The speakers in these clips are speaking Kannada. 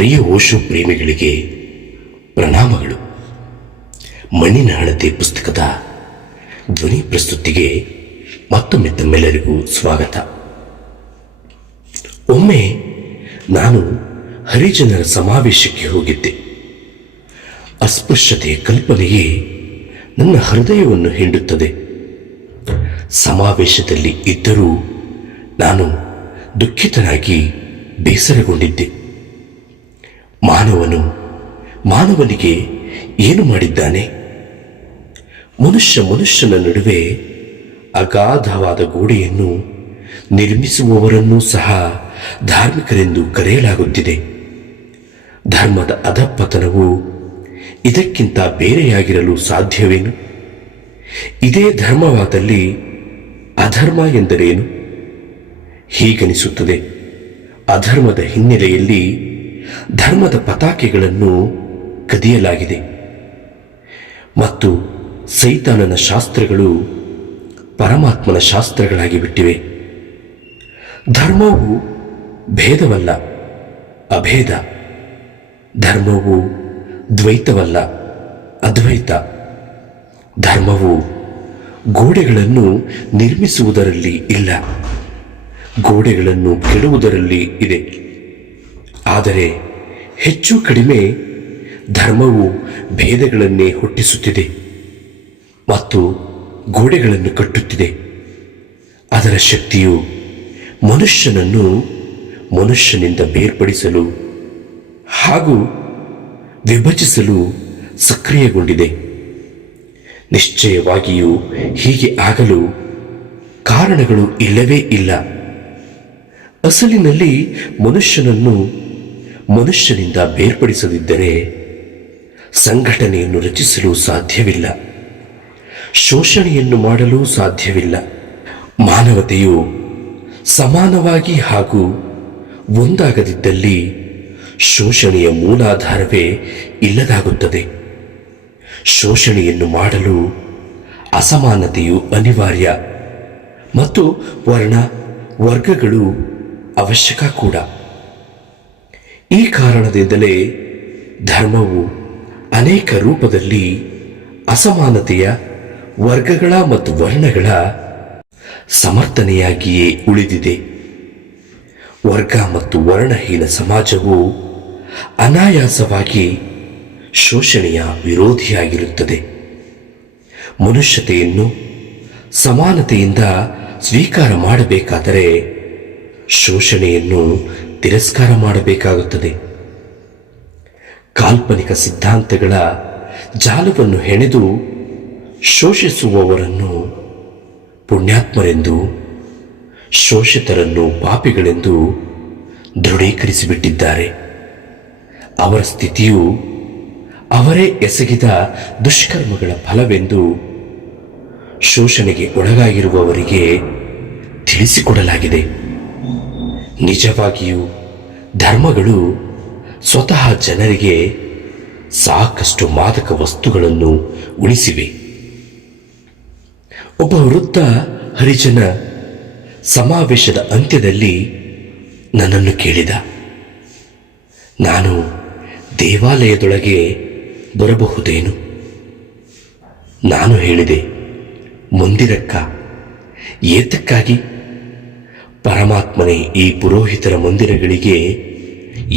ಪ್ರಿಯ ಓಶೋ ಪ್ರೇಮಿಗಳಿಗೆ ಪ್ರಣಾಮಗಳು. ಮಣ್ಣಿನ ಹಣತೆ ಪುಸ್ತಕದ ಧ್ವನಿ ಪ್ರಸ್ತುತಿಗೆ ಮತ್ತೊಮ್ಮೆ ತಮ್ಮೆಲ್ಲರಿಗೂ ಸ್ವಾಗತ. ಒಮ್ಮೆ ನಾನು ಹರಿಜನರ ಸಮಾವೇಶಕ್ಕೆ ಹೋಗಿದ್ದೆ. ಅಸ್ಪೃಶ್ಯತೆಯ ಕಲ್ಪನೆಯೇ ನನ್ನ ಹೃದಯವನ್ನು ಹಿಂಡುತ್ತದೆ. ಸಮಾವೇಶದಲ್ಲಿ ಇದ್ದರೂ ನಾನು ದುಃಖಿತನಾಗಿ ಬೇಸರಗೊಂಡಿದ್ದೆ. ಮಾನವನಿಗೆ ಏನು ಮಾಡಿದ್ದಾನೆ? ಮನುಷ್ಯನ ನಡುವೆ ಅಗಾಧವಾದ ಗೋಡೆಯನ್ನು ನಿರ್ಮಿಸುವವರನ್ನೂ ಸಹ ಧಾರ್ಮಿಕರೆಂದು ಕರೆಯಲಾಗುತ್ತಿದೆ. ಧರ್ಮದ ಅಧಪತನವು ಇದಕ್ಕಿಂತ ಬೇರೆಯಾಗಿರಲು ಸಾಧ್ಯವೇನು? ಇದೇ ಧರ್ಮವಾದಲ್ಲಿ ಅಧರ್ಮ ಎಂದರೇನು? ಹೀಗನಿಸುತ್ತದೆ. ಅಧರ್ಮದ ಹಿನ್ನೆಲೆಯಲ್ಲಿ ಧರ್ಮದ ಪತಾಕೆಗಳನ್ನು ಕದಿಯಲಾಗಿದೆ ಮತ್ತು ಸೈತಾನನ ಶಾಸ್ತ್ರಗಳು ಪರಮಾತ್ಮನ ಶಾಸ್ತ್ರಗಳಾಗಿ ಬಿಟ್ಟಿವೆ. ಧರ್ಮವು ಭೇದವಲ್ಲ, ಅಭೇದ. ಧರ್ಮವು ದ್ವೈತವಲ್ಲ, ಅದ್ವೈತ. ಧರ್ಮವು ಗೋಡೆಗಳನ್ನು ನಿರ್ಮಿಸುವುದರಲ್ಲಿ ಇಲ್ಲ, ಗೋಡೆಗಳನ್ನು ಕೆಡುವುದರಲ್ಲಿ ಇದೆ. ಆದರೆ ಹೆಚ್ಚು ಕಡಿಮೆ ಧರ್ಮವು ಭೇದಗಳನ್ನೇ ಹುಟ್ಟಿಸುತ್ತಿದೆ ಮತ್ತು ಗೋಡೆಗಳನ್ನು ಕಟ್ಟುತ್ತಿದೆ. ಅದರ ಶಕ್ತಿಯು ಮನುಷ್ಯನನ್ನು ಮನುಷ್ಯನಿಂದ ಬೇರ್ಪಡಿಸಲು ಹಾಗೂ ವಿಭಜಿಸಲು ಸಕ್ರಿಯಗೊಂಡಿದೆ. ನಿಶ್ಚಯವಾಗಿಯೂ ಹೀಗೆ ಆಗಲು ಕಾರಣಗಳು ಇಲ್ಲವೇ ಇಲ್ಲ. ಅಸಲಿನಲ್ಲಿ ಮನುಷ್ಯನನ್ನು ಮನುಷ್ಯನಿಂದ ಬೇರ್ಪಡಿಸದಿದ್ದರೆ ಸಂಘಟನೆಯನ್ನು ರಚಿಸಲು ಸಾಧ್ಯವಿಲ್ಲ, ಶೋಷಣೆಯನ್ನು ಮಾಡಲು ಸಾಧ್ಯವಿಲ್ಲ. ಮಾನವತೆಯು ಸಮಾನವಾಗಿ ಹಾಗೂ ಒಂದಾಗದಿದ್ದಲ್ಲಿ ಶೋಷಣೆಯ ಮೂಲಾಧಾರವೇ ಇಲ್ಲದಾಗುತ್ತದೆ. ಶೋಷಣೆಯನ್ನು ಮಾಡಲು ಅಸಮಾನತೆಯು ಅನಿವಾರ್ಯ ಮತ್ತು ವರ್ಗಗಳು ಅವಶ್ಯಕ ಕೂಡ. ಈ ಕಾರಣದಿಂದಲೇ ಧರ್ಮವು ಅನೇಕ ರೂಪದಲ್ಲಿ ಅಸಮಾನತೆಯ ವರ್ಗಗಳ ಮತ್ತು ವರ್ಣಗಳ ಸಮರ್ಥನೆಯಾಗಿಯೇ ಉಳಿದಿದೆ. ವರ್ಗ ಮತ್ತು ವರ್ಣಹೀನ ಸಮಾಜವು ಅನಾಯಾಸವಾಗಿ ಶೋಷಣೆಯ ವಿರೋಧಿಯಾಗಿರುತ್ತದೆ. ಮನುಷ್ಯತೆಯನ್ನು ಸಮಾನತೆಯಿಂದ ಸ್ವೀಕಾರ ಮಾಡಬೇಕಾದರೆ ಶೋಷಣೆಯನ್ನು ತಿರಸ್ಕಾರ ಮಾಡಬೇಕಾಗುತ್ತದೆ. ಕಾಲ್ಪನಿಕ ಸಿದ್ಧಾಂತಗಳ ಜಾಲವನ್ನು ಹೆಣೆದು ಶೋಷಿಸುವವರನ್ನು ಪುಣ್ಯಾತ್ಮರೆಂದು, ಶೋಷಿತರನ್ನು ಪಾಪಿಗಳೆಂದು ದೃಢೀಕರಿಸಿಬಿಟ್ಟಿದ್ದಾರೆ. ಅವರ ಸ್ಥಿತಿಯು ಅವರೇ ಎಸಗಿದ ದುಷ್ಕರ್ಮಗಳ ಫಲವೆಂದು ಶೋಷಣೆಗೆ ಒಳಗಾಗಿರುವವರಿಗೆ ತಿಳಿಸಿಕೊಡಲಾಗಿದೆ. ನಿಜವಾಗಿಯೂ ಧರ್ಮಗಳು ಸ್ವತಃ ಜನರಿಗೆ ಸಾಕಷ್ಟು ಮಾದಕ ವಸ್ತುಗಳನ್ನು ಉಳಿಸಿವೆ. ಒಬ್ಬ ವೃದ್ಧ ಹರಿಜನ ಸಮಾವೇಶದ ಅಂತ್ಯದಲ್ಲಿ ನನ್ನನ್ನು ಕೇಳಿದ, ನಾನು ದೇವಾಲಯದೊಳಗೆ ಬರಬಹುದೇನು? ನಾನು ಹೇಳಿದೆ, ಮಂದಿರಕ್ಕ? ಏತಕ್ಕಾಗಿ? ಪರಮಾತ್ಮನೇ ಈ ಪುರೋಹಿತರ ಮಂದಿರಗಳಿಗೆ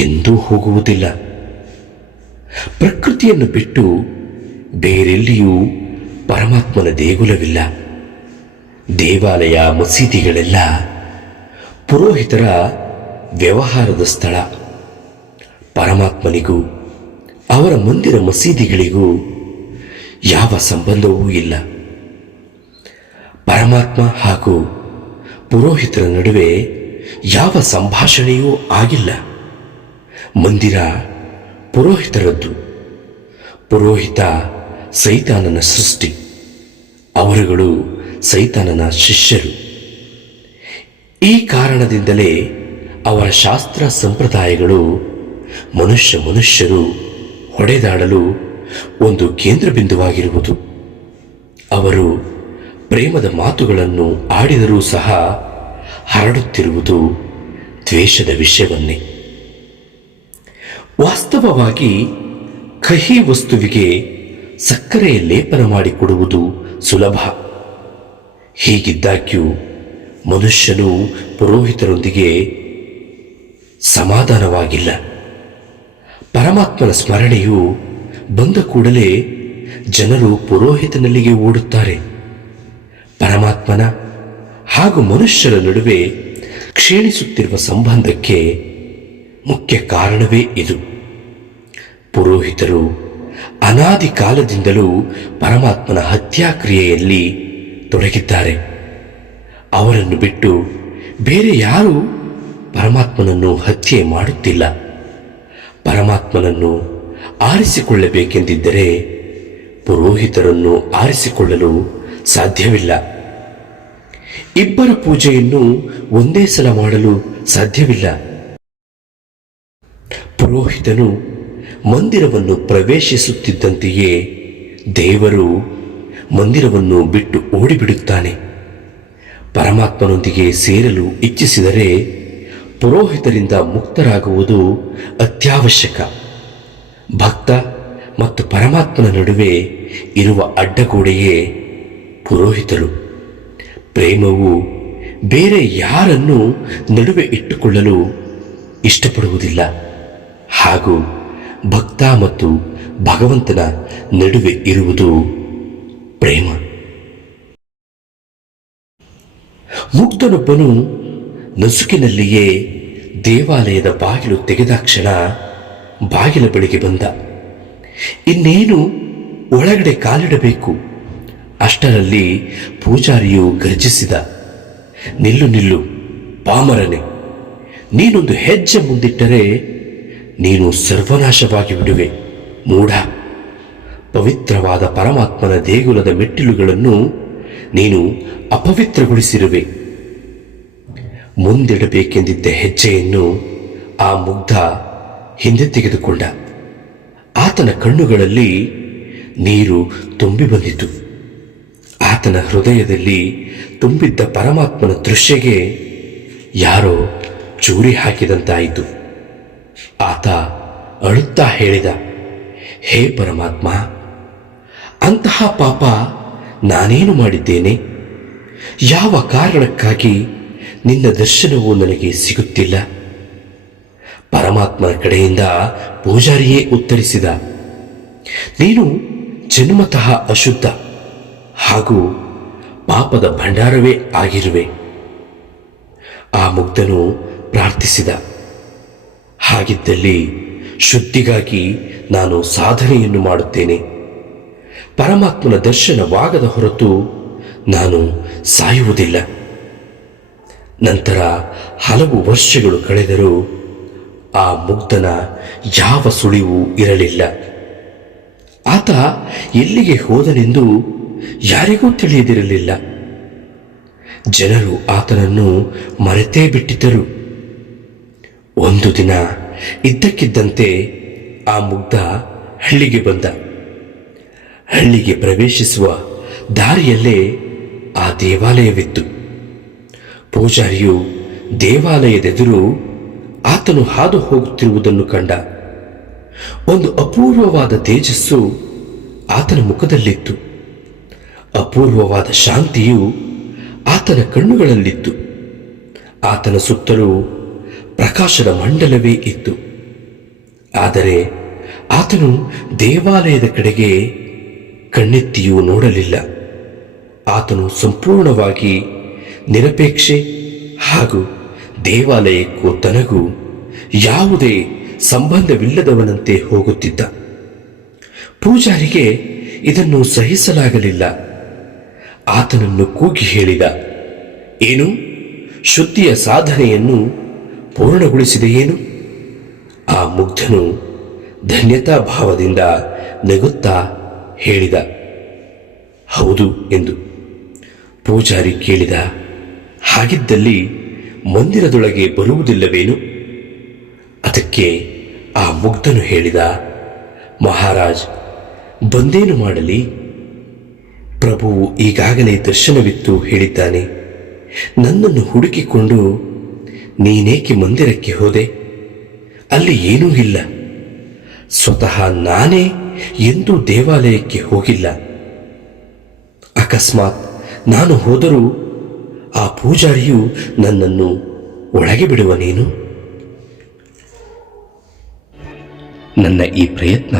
ಎಂದೂ ಹೋಗುವುದಿಲ್ಲ. ಪ್ರಕೃತಿಯನ್ನು ಬಿಟ್ಟು ಬೇರೆಲ್ಲಿಯೂ ಪರಮಾತ್ಮನ ದೇಗುಲವಿಲ್ಲ. ದೇವಾಲಯ, ಮಸೀದಿಗಳೆಲ್ಲ ಪುರೋಹಿತರ ವ್ಯವಹಾರದ ಸ್ಥಳ. ಪರಮಾತ್ಮನಿಗೂ ಅವರ ಮಂದಿರ ಮಸೀದಿಗಳಿಗೂ ಯಾವ ಸಂಬಂಧವೂ ಇಲ್ಲ. ಪರಮಾತ್ಮ ಹಾಗೂ ಪುರೋಹಿತರ ನಡುವೆ ಯಾವ ಸಂಭಾಷಣೆಯೂ ಆಗಿಲ್ಲ. ಮಂದಿರ ಪುರೋಹಿತರದ್ದು. ಪುರೋಹಿತ ಸೈತಾನನ ಸೃಷ್ಟಿ. ಅವರುಗಳು ಸೈತಾನನ ಶಿಷ್ಯರು. ಈ ಕಾರಣದಿಂದಲೇ ಅವರ ಶಾಸ್ತ್ರ ಸಂಪ್ರದಾಯಗಳು ಮನುಷ್ಯರು ಹೊಡೆದಾಡಲು ಒಂದು ಕೇಂದ್ರ ಬಿಂದುವಾಗಿರುವುದು. ಅವರು ಪ್ರೇಮದ ಮಾತುಗಳನ್ನು ಆಡಿದರೂ ಸಹ ಹರಡುತ್ತಿರುವುದು ದ್ವೇಷದ ವಿಷಯವನ್ನೇ. ವಾಸ್ತವವಾಗಿ ಕಹಿ ವಸ್ತುವಿಗೆ ಸಕ್ಕರೆಯ ಲೇಪನ ಮಾಡಿಕೊಡುವುದು ಸುಲಭ. ಹೀಗಿದ್ದಾಗ್ಯೂ ಮನುಷ್ಯನು ಪುರೋಹಿತರೊಂದಿಗೆ ಸಮಾಧಾನವಾಗಿಲ್ಲ. ಪರಮಾತ್ಮನ ಸ್ಮರಣೆಯು ಬಂದ ಕೂಡಲೇ ಜನರು ಪುರೋಹಿತನಲ್ಲಿಗೆ ಓಡುತ್ತಾರೆ. ಪರಮಾತ್ಮನ ಹಾಗೂ ಮನುಷ್ಯರ ನಡುವೆ ಕ್ಷೀಣಿಸುತ್ತಿರುವ ಸಂಬಂಧಕ್ಕೆ ಮುಖ್ಯ ಕಾರಣವೇ ಇದು. ಪುರೋಹಿತರು ಅನಾದಿ ಕಾಲದಿಂದಲೂ ಪರಮಾತ್ಮನ ಹತ್ಯಾಕ್ರಿಯೆಯಲ್ಲಿ ತೊಡಗಿದ್ದಾರೆ. ಅವರನ್ನು ಬಿಟ್ಟು ಬೇರೆ ಯಾರೂ ಪರಮಾತ್ಮನನ್ನು ಹತ್ಯೆ ಮಾಡುತ್ತಿಲ್ಲ. ಪರಮಾತ್ಮನನ್ನು ಆರಿಸಿಕೊಳ್ಳಬೇಕೆಂದಿದ್ದರೆ ಪುರೋಹಿತರನ್ನು ಆರಿಸಿಕೊಳ್ಳಲು ಸಾಧ್ಯವಿಲ್ಲ. ಇಬ್ಬರ ಪೂಜೆಯನ್ನು ಒಂದೇ ಸಲ ಮಾಡಲು ಸಾಧ್ಯವಿಲ್ಲ. ಪುರೋಹಿತನು ಮಂದಿರವನ್ನು ಪ್ರವೇಶಿಸುತ್ತಿದ್ದಂತೆಯೇ ದೇವರು ಮಂದಿರವನ್ನು ಬಿಟ್ಟು ಓಡಿಬಿಡುತ್ತಾನೆ. ಪರಮಾತ್ಮನೊಂದಿಗೆ ಸೇರಲು ಇಚ್ಛಿಸಿದರೆ ಪುರೋಹಿತರಿಂದ ಮುಕ್ತರಾಗುವುದು ಅತ್ಯವಶ್ಯಕ. ಭಕ್ತ ಮತ್ತು ಪರಮಾತ್ಮನ ನಡುವೆ ಇರುವ ಅಡ್ಡಗೋಡೆಯೇ ಪುರೋಹಿತರು. ಪ್ರೇಮವು ಬೇರೆ ಯಾರನ್ನು ನಡುವೆ ಇಟ್ಟುಕೊಳ್ಳಲು ಇಷ್ಟಪಡುವುದಿಲ್ಲ. ಹಾಗೂ ಭಕ್ತ ಮತ್ತು ಭಗವಂತನ ನಡುವೆ ಇರುವುದು ಪ್ರೇಮ. ಮುಗ್ಧನೊಬ್ಬನು ನಸುಕಿನಲ್ಲಿಯೇ ದೇವಾಲಯದ ಬಾಗಿಲು ತೆಗೆದಾಕ್ಷಣ ಬಾಗಿಲ ಬಳಿಗೆ ಬಂದ. ಇನ್ನೇನು ಒಳಗಡೆ ಕಾಲಿಡಬೇಕು. ಅಷ್ಟರಲ್ಲಿ ಪೂಜಾರಿಯು ಗರ್ಜಿಸಿದ, ನಿಲ್ಲು ನಿಲ್ಲು ಪಾಮರನೆ, ನೀನೊಂದು ಹೆಜ್ಜೆ ಮುಂದಿಟ್ಟರೆ ನೀನು ಸರ್ವನಾಶವಾಗಿ ಬಿಡುವೆ ಮೂಢ. ಪವಿತ್ರವಾದ ಪರಮಾತ್ಮನ ದೇಗುಲದ ಮೆಟ್ಟಿಲುಗಳನ್ನು ನೀನು ಅಪವಿತ್ರಗೊಳಿಸಿರುವೆ. ಮುಂದಿಡಬೇಕೆಂದಿದ್ದ ಹೆಜ್ಜೆಯನ್ನು ಆ ಮುಗ್ಧ ಹಿಂದೆ ತೆಗೆದುಕೊಂಡ. ಆತನ ಕಣ್ಣುಗಳಲ್ಲಿ ನೀರು ತುಂಬಿ ಬಂದಿತು. ಆತನ ಹೃದಯದಲ್ಲಿ ತುಂಬಿದ್ದ ಪರಮಾತ್ಮನ ದೃಶ್ಯಗೆ ಯಾರೋ ಚೂರಿ ಹಾಕಿದಂತಾಯಿತು. ಆತ ಅಳುತ್ತಾ ಹೇಳಿದ, ಹೇ ಪರಮಾತ್ಮ, ಅಂತಹ ಪಾಪ ನಾನೇನು ಮಾಡಿದ್ದೇನೆ? ಯಾವ ಕಾರಣಕ್ಕಾಗಿ ನಿನ್ನ ದರ್ಶನವು ನನಗೆ ಸಿಗುತ್ತಿಲ್ಲ? ಪರಮಾತ್ಮನ ಕಡೆಯಿಂದ ಪೂಜಾರಿಯೇ ಉತ್ತರಿಸಿದ, ನೀನು ಜನ್ಮತಃ ಅಶುದ್ಧ ಹಾಗೂ ಪಾಪದ ಭಂಡಾರವೇ ಆಗಿರುವೆ. ಆ ಮುಗ್ಧನು ಪ್ರಾರ್ಥಿಸಿದ, ಹಾಗಿದ್ದಲ್ಲಿ ಶುದ್ಧಿಗಾಗಿ ನಾನು ಸಾಧನೆಯನ್ನು ಮಾಡುತ್ತೇನೆ. ಪರಮಾತ್ಮನ ದರ್ಶನವಾಗದ ಹೊರತು ನಾನು ಸಾಯುವುದಿಲ್ಲ. ನಂತರ ಹಲವು ವರ್ಷಗಳು ಕಳೆದರೂ ಆ ಮುಗ್ಧನ ಯಾವ ಸುಳಿವೂ ಇರಲಿಲ್ಲ. ಆತ ಎಲ್ಲಿಗೆ ಹೋದನೆಂದು ಯಾರಿಗೂ ತಿಳಿಯದಿರಲಿಲ್ಲ. ಜನರು ಆತನನ್ನು ಮರೆತೇ ಬಿಟ್ಟಿದ್ದರು. ಒಂದು ದಿನ ಇದ್ದಕ್ಕಿದ್ದಂತೆ ಆ ಮುಗ್ಧ ಹಳ್ಳಿಗೆ ಬಂದ. ಹಳ್ಳಿಗೆ ಪ್ರವೇಶಿಸುವ ದಾರಿಯಲ್ಲೇ ಆ ದೇವಾಲಯವಿತ್ತು. ಪೂಜಾರಿಯು ದೇವಾಲಯದೆದುರು ಆತನು ಹಾದು ಹೋಗುತ್ತಿರುವುದನ್ನು ಕಂಡ. ಒಂದು ಅಪೂರ್ವವಾದ ತೇಜಸ್ಸು ಆತನ ಮುಖದಲ್ಲಿತ್ತು. ಅಪೂರ್ವವಾದ ಶಾಂತಿಯು ಆತನ ಕಣ್ಣುಗಳಲ್ಲಿತ್ತು. ಆತನ ಸುತ್ತಲೂ ಪ್ರಕಾಶದ ಮಂಡಲವೇ ಇತ್ತು. ಆದರೆ ಆತನು ದೇವಾಲಯದ ಕಡೆಗೆ ಕಣ್ಣೆತ್ತಿಯೂ ನೋಡಲಿಲ್ಲ. ಆತನು ಸಂಪೂರ್ಣವಾಗಿ ನಿರಪೇಕ್ಷೆ ಹಾಗೂ ದೇವಾಲಯಕ್ಕೂ ತನಗೂ ಯಾವುದೇ ಸಂಬಂಧವಿಲ್ಲದವನಂತೆ ಹೋಗುತ್ತಿದ್ದ. ಪೂಜಾರಿಗೆ ಇದನ್ನು ಸಹಿಸಲಾಗಲಿಲ್ಲ. ಆತನನ್ನು ಕೂಗಿ ಹೇಳಿದ, ಏನು, ಶುದ್ಧಿಯ ಸಾಧನೆಯನ್ನು ಪೂರ್ಣಗೊಳಿಸಿದೆಯೇನು? ಆ ಮುಗ್ಧನು ಧನ್ಯತಾ ಭಾವದಿಂದ ನಗುತ್ತಾ ಹೇಳಿದ, ಹೌದು ಎಂದು. ಪೂಜಾರಿ ಕೇಳಿದ, ಹಾಗಿದ್ದಲ್ಲಿ ಮಂದಿರದೊಳಗೆ ಬರುವುದಿಲ್ಲವೇನು? ಅದಕ್ಕೆ ಆ ಮುಗ್ಧನು ಹೇಳಿದ, ಮಹಾರಾಜ್, ಬಂದೇನು ಮಾಡಲಿ? ಪ್ರಭುವು ಈಗಾಗಲೇ ದರ್ಶನವಿತ್ತು ಹೇಳಿದ್ದಾನೆ. ನನ್ನನ್ನು ಹುಡುಕಿಕೊಂಡು ನೀನೇಕೆ ಮಂದಿರಕ್ಕೆ ಹೋದೆ? ಅಲ್ಲಿ ಏನೂ ಇಲ್ಲ. ಸ್ವತಃ ನಾನೇ ಎಂದೂ ದೇವಾಲಯಕ್ಕೆ ಹೋಗಿಲ್ಲ. ಅಕಸ್ಮಾತ್ ನಾನು ಹೋದರೂ ಆ ಪೂಜಾರಿಯು ನನ್ನನ್ನು ಒಳಗೆ ಬಿಡುವನೇನು? ನನ್ನ ಈ ಪ್ರಯತ್ನ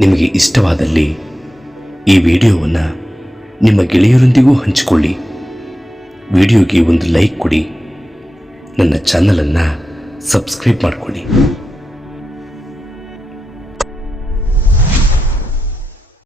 ನಿಮಗೆ ಇಷ್ಟವಾದಲ್ಲಿ ಈ ವಿಡಿಯೋವನ್ನು ನಿಮ್ಮ ಗೆಳೆಯರೊಂದಿಗೂ ಹಂಚಿಕೊಳ್ಳಿ. ವಿಡಿಯೋಗೆ ಒಂದು ಲೈಕ್ ಕೊಡಿ. ನನ್ನ ಚಾನಲನ್ನು ಸಬ್ಸ್ಕ್ರೈಬ್ ಮಾಡಿಕೊಳ್ಳಿ.